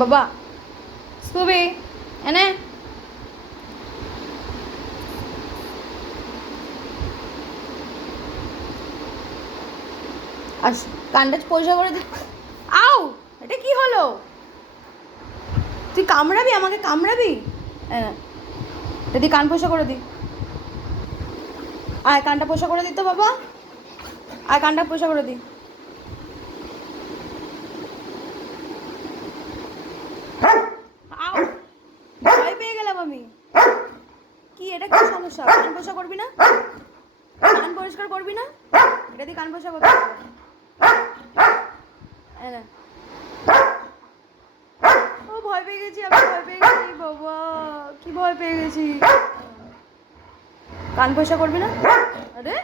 বাবা স্কুবি এনে আর কানটা পরিষ্কার করে দি। আউ এটা কি হলো? তুই কামড়াবি আমাকে, কামড়াবি? হ্যাঁ দিদি কান পরিষ্কার করে দি। আয় কানটা পরিষ্কার করে দিত বাবা, আর কানটা পরিষ্কার করে দি। আউ ভয় পেয়ে গেলাম আমি। কি এটা কি সমস্যা? কান পরিষ্কার করবি না? কান পরিষ্কার করবি না? এটা দিয়ে কান পরিষ্কার করতে হবে। ও ভয় পেয়ে গেছি আমি, ভয় পেয়ে গেছি বাবা, কি ভয় পেয়ে গেছি। কান পয়সা করবি না? আরে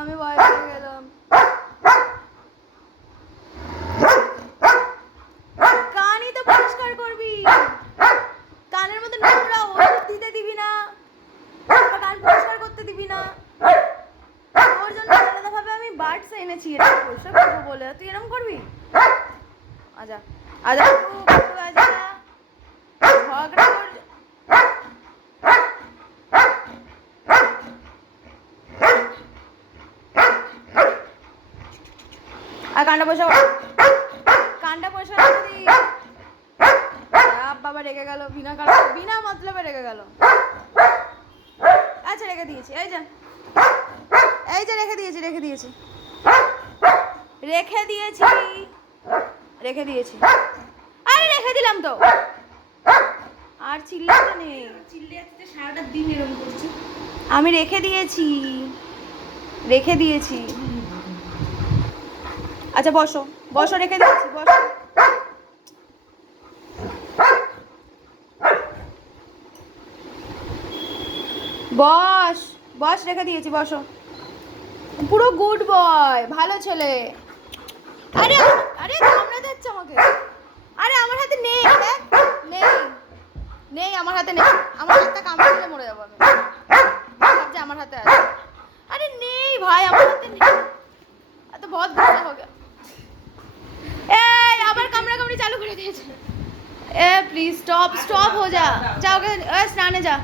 আমি ভয় পেয়ে গেলাম। কানই তো পরিষ্কার করবি, কানের মধ্যে নোংরা ওষুধ দিতে দিবি না, কান পরিষ্কার করতে দিবি না। ওর জন্য আলাদাভাবে আমি বার্ডস এনেছি এটা পরিষ্কার করবো বলে, তুই এরকম করবি? আচ্ছা আচ্ছা আচ্ছা ঝগড়া কর। আর কানটা পয়সা, কানটা পয়সা দি। বাবা রেগে গেল, বিনা কারণে বিনা মতলবে রেগে গেল। আচ্ছা রেখে দিয়েছি, এই যে এই যে রেখে দিয়েছি, রেখে দিয়েছি, রেখে দিয়েছি, রেখে দিয়েছি। আরে রেখে দিলাম তো, আর চিল্লাতে নেই। চিল্লাতে সারাটা দিন এরকম করছে। আমি রেখে দিয়েছি, রেখে দিয়েছি। আচ্ছা বসো বসো, রেখে দিয়েছি, বসো। বস বস, রেখে দিয়েছি, বসো। পুরো গুড বয়, ভালো ছেলে। আরে আরে কামড়াতে যাচ্ছে আমাকে। আরে আমার হাতে নেই, দেখ নেই, নেই আমার হাতে নেই। আমার হাতটা কামড়ে দিলে মরে যাবো আমি, ভাবছি আমার হাতে আছে। अरे नहीं भाई আমার হাতে নেই। तो बहुत गुस्सा हो गया। ए আবার কামড়া কামড়ি চালু করে দিয়েছে। ए प्लीज स्टॉप स्टॉप हो जा, जाओगे स्नाने जा।